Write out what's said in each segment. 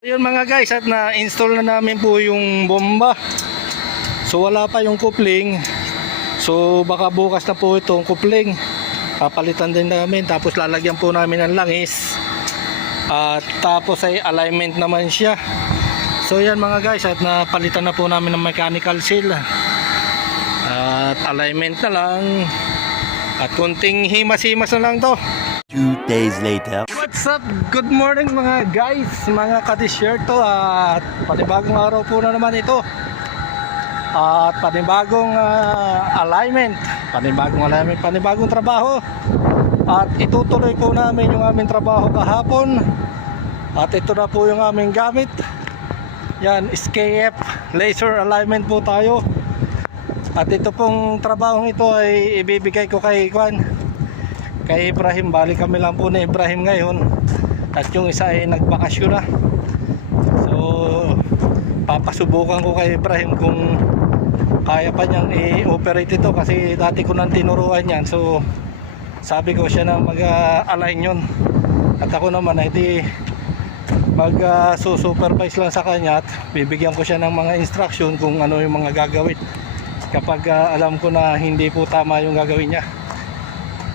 Ayun mga guys, at na-install na namin po yung bomba. So wala pa yung coupling. So baka bukas na po itong coupling. Papalitan din namin, tapos lalagyan po namin ng langis. At tapos ay alignment naman siya. So yan mga guys, at napalitan na po namin ng mechanical seal. At alignment na lang. At kunting himas-himas na lang to. 2 days later. What's up? Good morning mga guys, mga ka-t-shirto. At panibagong araw po na naman ito. At panibagong alignment, panibagong trabaho. At itutuloy po namin yung aming trabaho kahapon. At ito na po yung aming gamit. Yan, SKF laser alignment po tayo. At ito pong trabahong ito ay ibibigay ko kay Ibrahim. Bali kami lang po ni Ibrahim ngayon. At yung isa ay nagbakasyon na. So papasubukan ko kay Ibrahim kung kaya pa niyang i-operate ito, kasi dati ko nang tinuruan yan. So sabi ko siya na mag-align yun, at ako naman ay di mag-supervise lang sa kanya, at bibigyan ko siya ng mga instruction kung ano yung mga gagawin kapag alam ko na hindi po tama yung gagawin niya.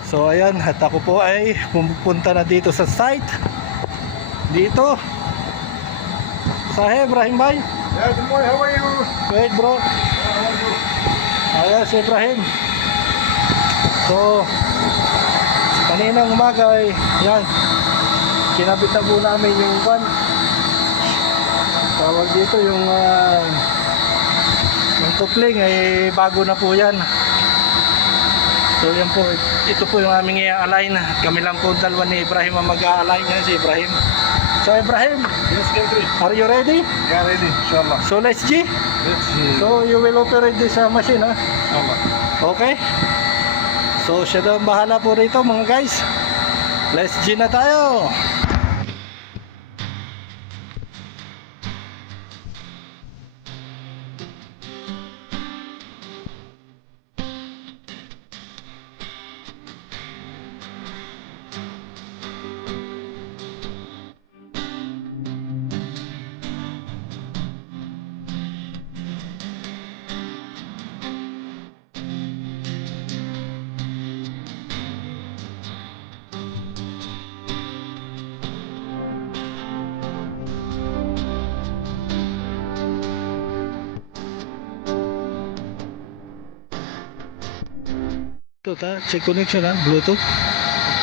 So ayan, at ako po ay pupunta na dito sa site. Dito sa Ibrahim Bay. Yeah, good morning. How are you? Wait bro. Ayan si Ibrahim. So kaninang umaga ay yan, kinabit na po namin yung tawag dito yung coupling ay bago na po yan. So yan po, ito po yung aming i-align. Kami lang po dalawa ni Ibrahim ang mag-a-align. Yan si Ibrahim. So Ibrahim, Yes, country. are you ready? Yeah, ready. Inshallah. So let's G. Let's see. So you will operate this machine, ha? Inshallah. Okay? So siya daw ang bahala po rito mga guys. Let's G na tayo. Ito ta, check connection ha, Bluetooth.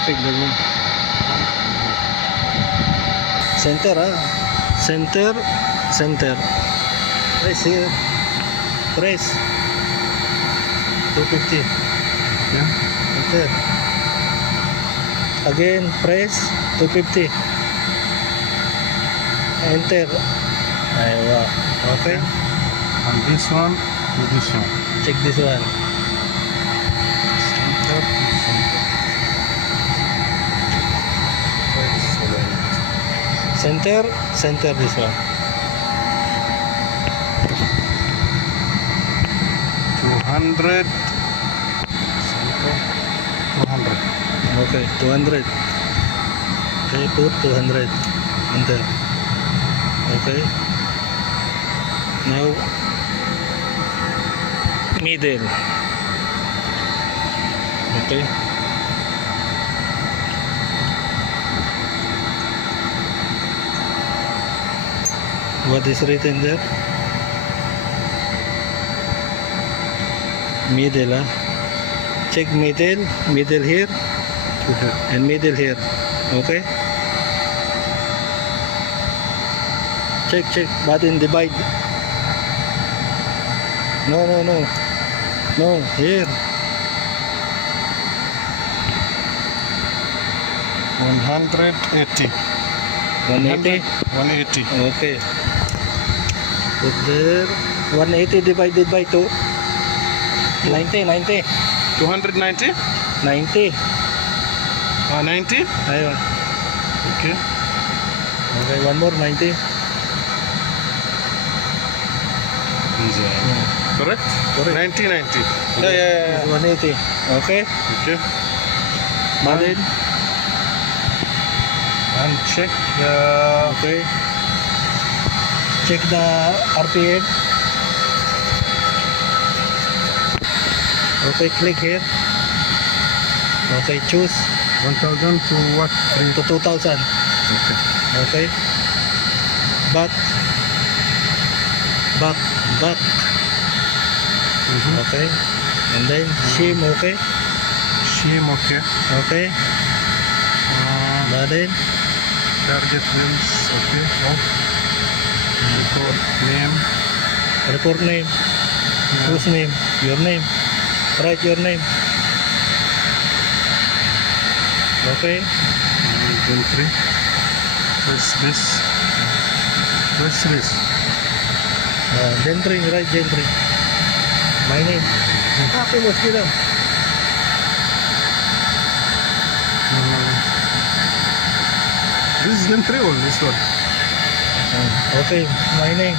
Check the room. Center ha. Center. Press here. Press. 250. Yeah. Enter. Again, press 250. Enter. Aywa. Okay. And this one to this one. Check this one. Center. Center this one. 200. 200. Okay, 200. Okay, put 200. Enter. Okay. Now middle. Okay. What is written there? Middle, huh? Check middle here, and middle here. Okay. Check, but in divide. No, here. 180. 180. 180. Okay. Put there. 180 divided by 2. 90. 290? 90. 90? Ayun. Okay. Okay, one more, 90. Correct? Correct. 90, 90. Yeah. 180. Okay. Okay. Valid. And check the Okay. Check the RPM. Okay, click here. Okay, choose 1000 to what? to 2000. Okay. Okay. Back. Back. Back. Okay. And then shim. Okay. Shim, okay. Okay. Then Target wheels, okay. Off. Record name. report name. Whose name? Your name. Write your name. Okay. Gentry. Press this. Press this. Gentry. Write Gentry. My name. Happy was kita. This is Gentry or this one? Okay. My name.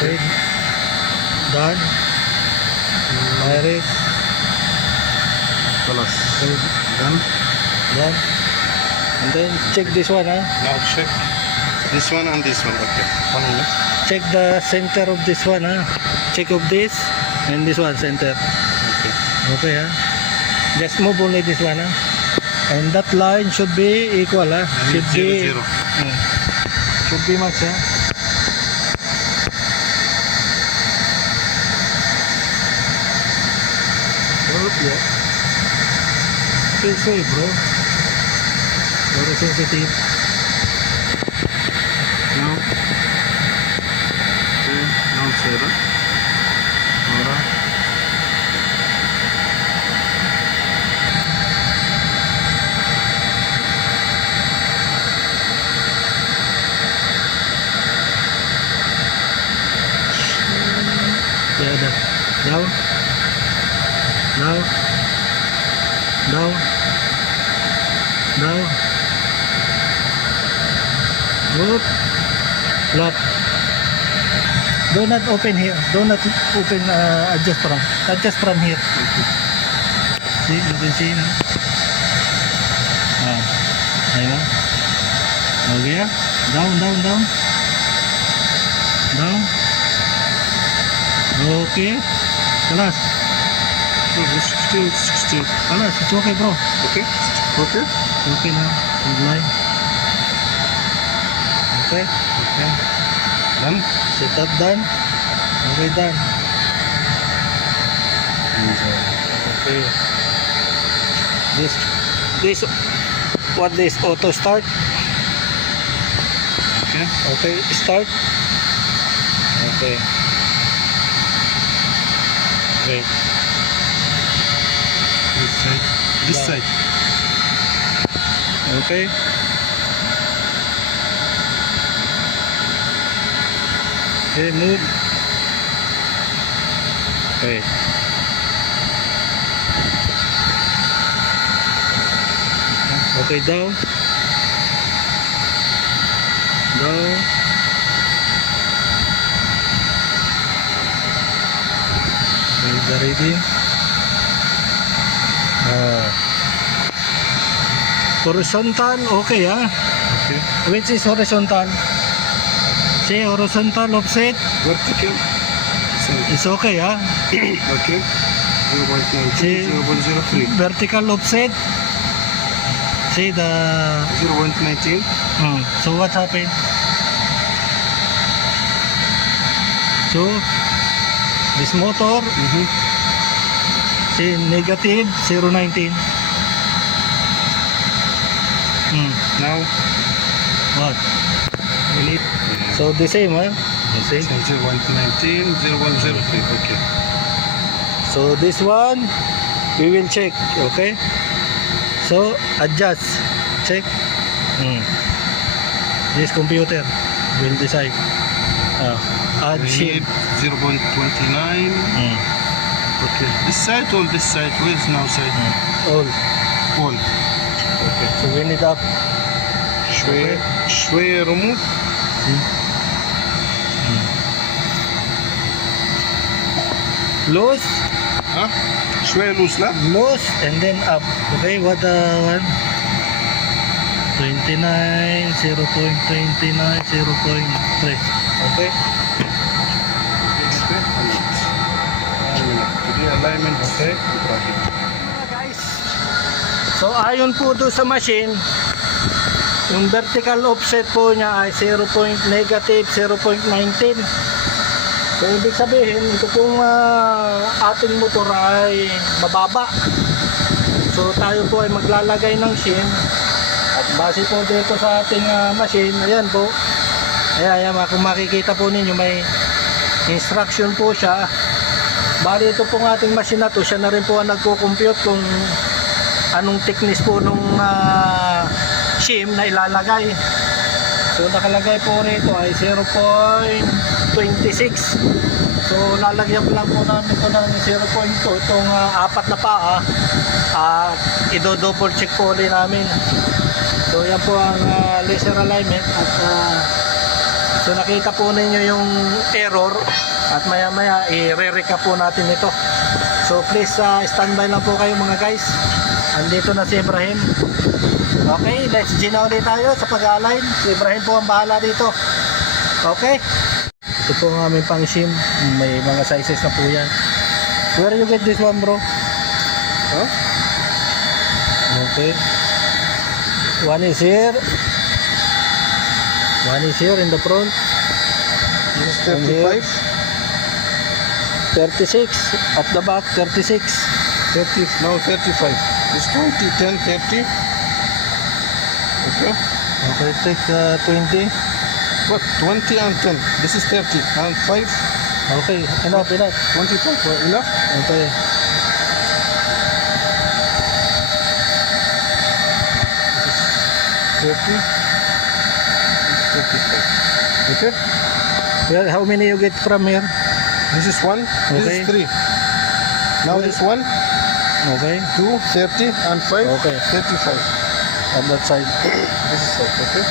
Okay. Done. Iris. Plus. Good. Done. Done. And then check this one, huh? Now check this one and this one. Okay. 1 minute. Check the center of this one, huh? Check of this and this one center. Okay. Okay, huh? Just move only this one, huh? And that line should be equal, huh? Should be 0, 0. should be match, huh? Yeah. Feel safe, bro. Very sensitive. Now. Okay. Now 0. Ahora. Yeah, down. Down. Down. Down. Good. Lock. Do not open here. Do not open adjust from. Adjust from here. See, you can see now. Ayun. Okay, ah. Down, down, down. Down. Okay. Kalas. This 15, 16. Kalas, it's okay, bro. Okay. Okay. Okay now. Good line. Okay. Okay. Done. Set up done. Okay, done. Okay. This what this auto start? Okay. Okay, start. Okay. Wait. This side. This Down. side. Okay. Okay, move. Okay. Okay, down. Down. Okay, the reading. Horizontal, okay, ah. Okay. Which is horizontal? See, horizontal offset Vertical. Side. is okay, ah. Okay. 0.19, See. 0.03. Vertical offset. See the. 0.19. So what happened? So this motor, see negative 0.19. Now What? we need So the same, huh? The same. 0.19, 0.03. Okay. So this one we will check, okay? So adjust, check. This computer will decide. Add We shift. need 0.29. Okay. This side or this side? Where is now side? All. All. Okay. So we need up. شوية remove. Loose. ها؟ شوية loose لا loose and then up. Okay, what the one? 29, 0.29, 0.3. Okay. Today alignment. Okay. Guys, so ayon po doon sa machine, yung vertical offset po niya ay negative 0.19. So ibig sabihin, ito pong ating motor ay mababa. So tayo po ay maglalagay ng shim. At base po dito sa ating machine, ayan po. Ayan, kung makikita po ninyo, may instruction po siya. Bali ito pong ating machine na to, siya na rin po ang nagko-compute kung anong thickness po nung shim na ilalagay. So nakalagay po rito ay 0.26. So lalagyan lang po namin ito ng 0.2 itong apat na paa at i-double check po ulit namin. So yan po ang laser alignment at so nakita po ninyo yung error at maya maya i-re-recap po natin ito. So please standby lang po kayo mga guys. Andito na si Ibrahim. Okay, let's G na ulit tayo sa pag-align. Si Ibrahim po ang bahala dito. Okay. Ito po ang aming pang shim. May mga sizes na po yan. Where you get this one, bro? Huh? Okay. One is here. One is here in the front. This is And here. 35. 36. At the back, 36. 30. Now 35. This 20, 10, 30. Okay. Okay, take 20. What? 20 and 10. This is 30 and 5. Okay, enough. 25. Enough? Okay. This is 30. 35. Okay. Well, how many you get from here? This is 1. This Okay. is 3. Now this 1, Okay. 2, 30 and 5. Okay. 35. On that side. This is it. Okay.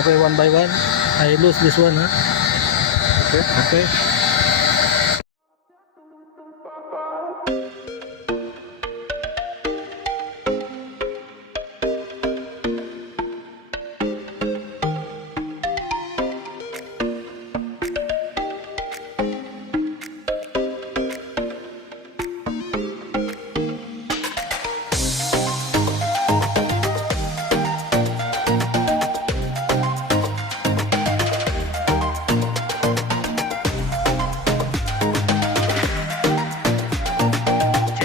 Okay, one by one. I lose this one, huh? Okay. Okay.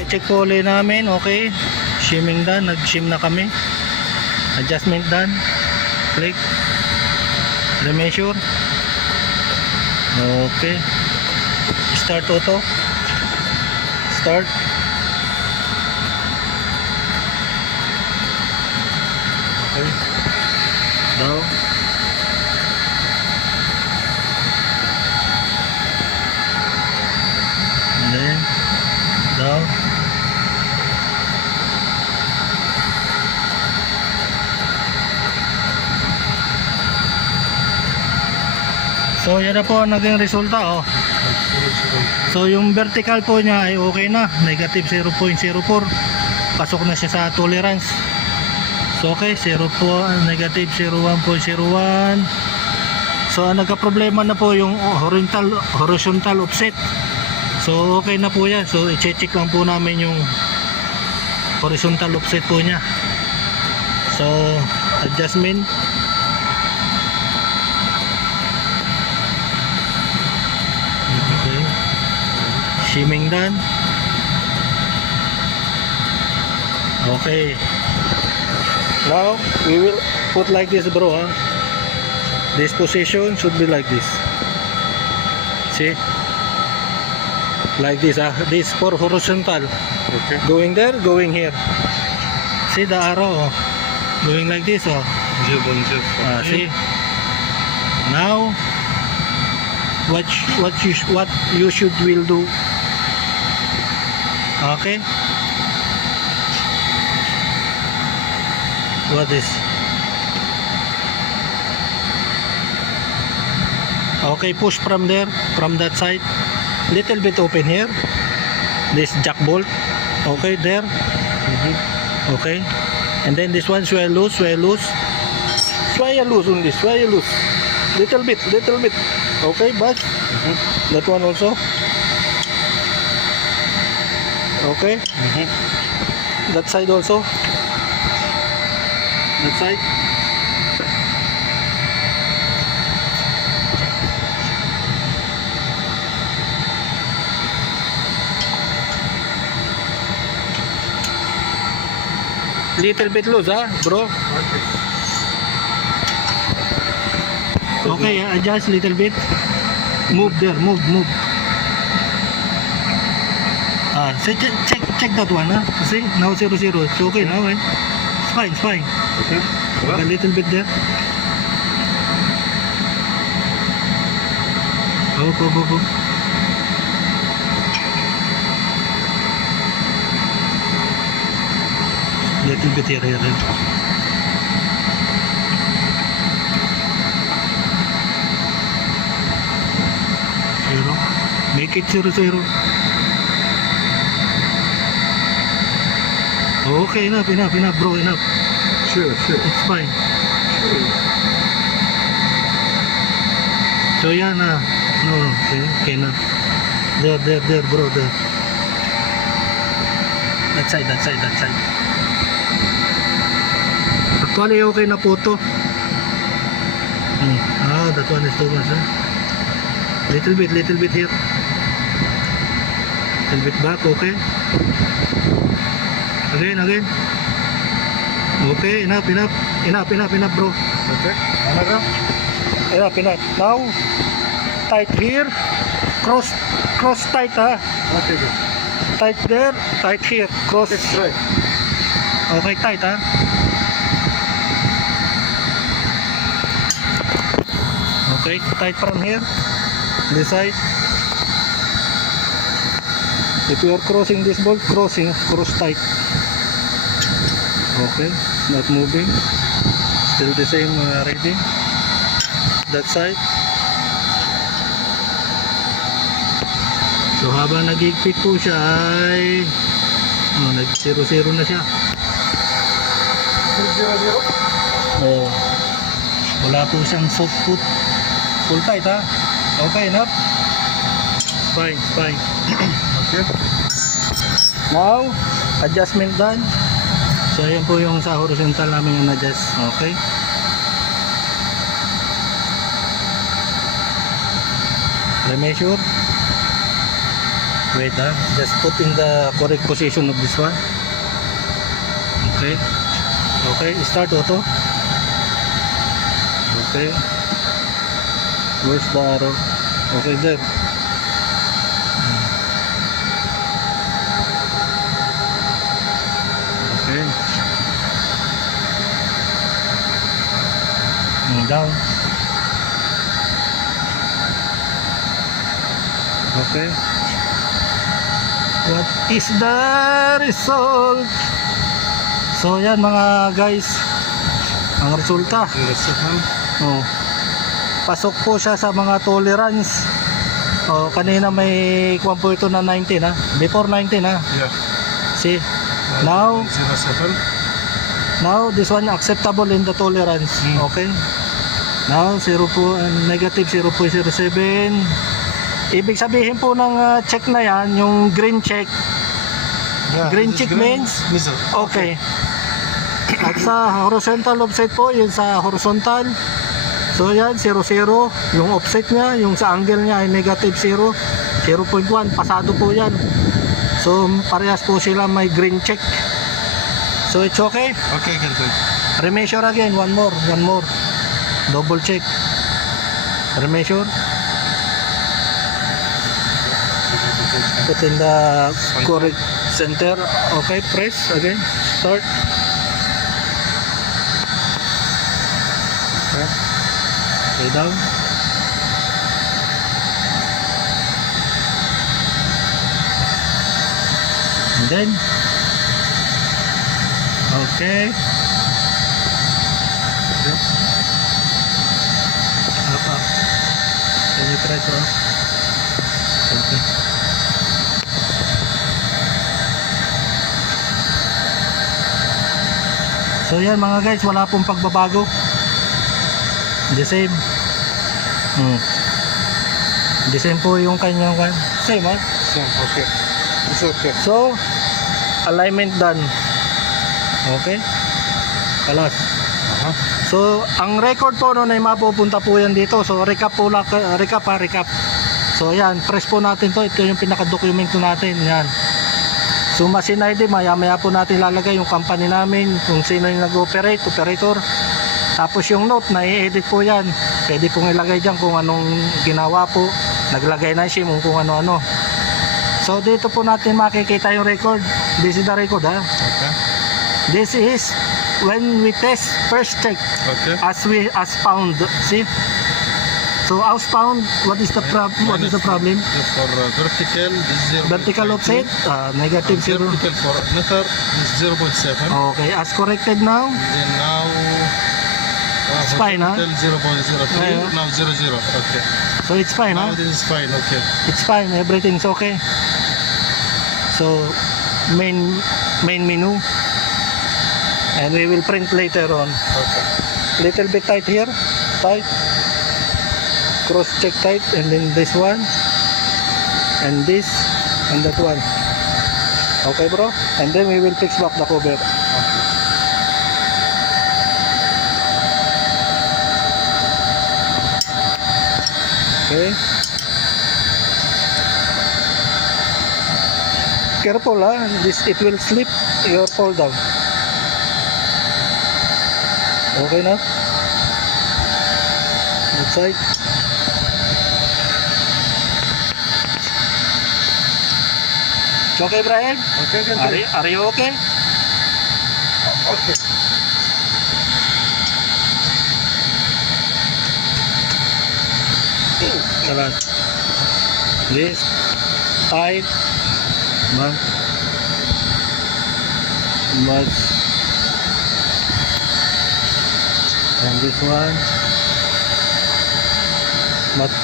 Check po ulit namin, okay. Shimming done, nag-shim na kami. Adjustment done. Click. Remeasure. Okay. Start auto. Start. Okay. Down. And then down. So yan na po ang naging resulta, oh. So yung vertical po niya ay okay na, negative 0.04. Pasok na siya sa tolerance. So okay, 0 po, negative 01.01. So ang nagka-problema na po yung horizontal offset. So okay na po yan. So i-check lang po namin yung horizontal offset po niya. So adjustment. Okay. Shimming done. Okay. Now we will put like this, bro, huh? This position should be like this. See? Like this, this for horizontal. Okay. Going there, going here. See the arrow, oh. Going like this, oh. See? Now what you should will do. Okay? What is? Okay, push from there, from that side. Little bit open here. This jack bolt. Okay, there. Okay. And then this one, sway loose, sway loose. Sway loose only, sway loose. Little bit, little bit. Okay, but that one also. Okay. That side also. That side. Little bit loose, bro. Okay, adjust little bit. Move there, move. Check that one, See, now 0, 0. It's okay now, It's fine, it's fine. Okay. A little bit there. Go. Little bit here. Zero. Make it 0, 0. Okay, enough, bro, enough. Sure. It's fine. So yan no, okay na. There, bro, there. That side. Actually, okay na po to. That one is too much, Little bit here. Little bit back, okay. Again. Okay, enough, bro. Okay. Enough. Now, tight here. Cross tight, Okay, good. Tight there, tight here. Cross. Let's try. Okay, tight, Okay, tight from here. This side. If you are crossing this ball, cross tight. Okay, not moving. Still the same reading. That side. So habang nagigpit po siya ay nag 0-0 na siya. 0, 0. Wala po siyang soft foot. Full tight, Okay, enough. Fine. Okay. Now, adjustment done. So ayan po yung sa horizontal namin yung adjust. Okay. Remeasure. Wait, just put in the correct position of this one. Okay. Start auto. Okay. Where's the arrow? Okay, there. Okay. Down. Okay. What is the result? So yan mga guys, ang resulta. Oh. Pasok po siya sa mga tolerance. Oh, kanina may kuwan po ito na 19 Before 19 Yeah. See? Now 0, 7. this one acceptable in the tolerance. Okay? Now negative 0.07. Ibig sabihin po ng check na yan, yung green check. Yeah, Green this is check means Missile. okay. At sa horizontal offset po, yun sa horizontal. So yan, 0, 0. Yung offset niya, yung sa angle niya ay negative 0, 0.1. Pasado po yan. So parehas po sila may green check. So it's okay. Okay, good. Remeasure again, one more. Double check. Remeasure. Put in the correct center. Okay, press again. Start. Lay down. And then okay. Up. Can you try to up? Okay. So yan mga guys, wala pong pagbabago. The same. The same po yung kanyang same ha. Same, okay. It's okay. So alignment done. Okay? Kalas. Uh-huh. So ang record po noon ay mapupunta po yan dito. So recap po lang, recap. So yan, press po natin to. Ito yung pinaka-dokumento natin. Yan. So machine ID, maya po natin lalagay yung company namin, kung sino yung nag-operate, operator. Tapos yung note, na-edit po yan. Pwede pong ilagay dyan kung anong ginawa po. Naglagay na siya kung ano-ano. So dito po natin makikita yung record. This is the record ha. Okay. This is when we test first check Okay. as found. See? So as found, what is the problem? This for vertical, this is 0.52. Vertical offset, negative 0. Vertical for another is 0.7. Okay, as corrected now. Then now It's fine, huh? 0.03. Yeah. Now 0.0. Okay. So it's fine, Now huh? this is fine. Okay. It's fine, everything's okay. So main menu, and we will print later on. Okay. Little bit tight here, tight. Cross check tight, and then this one, and this, and that one. Okay, bro. And then we will fix back the cover. Okay. Careful, this it will slip your fall down. Okay na? That side. Okay, Brian? Okay. Are you okay? Okay. Kalas. This tight. Mas. And this one.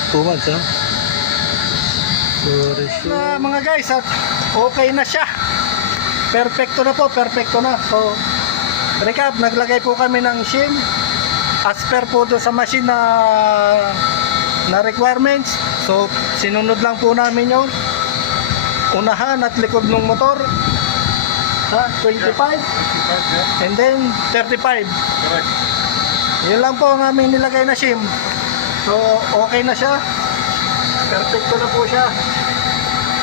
Too much, ha? Sorry, sure. Mga guys, at okay na siya. Perfecto na. So, recap, naglagay po kami ng shim as per po doon sa machine na requirements. So, sinunod lang po namin yun. Unahan at likod ng motor sa 25 and then 35. Correct. Yun lang po ang aming nilagay na shim. So, okay na siya. Perfecto na po siya.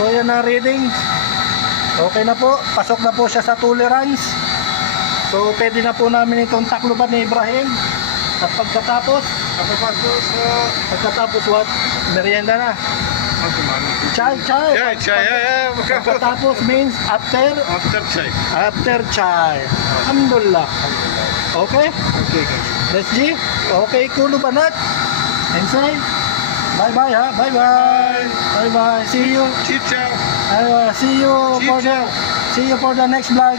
So, yan ang reading. Okay na po. Pasok na po siya sa tolerance. So, pwede na po namin itong takloban ni Ibrahim. At pagkatapos what? Merienda na. Chai. Yeah, chai. Yeah. Pagkatapos means after chai. Alhamdulillah. Okay? Okay, guys. Let's G. Okay, kulo banat. Inside. Bye-bye, ha? Bye-bye. See you. Chicha. See you for the next vlog.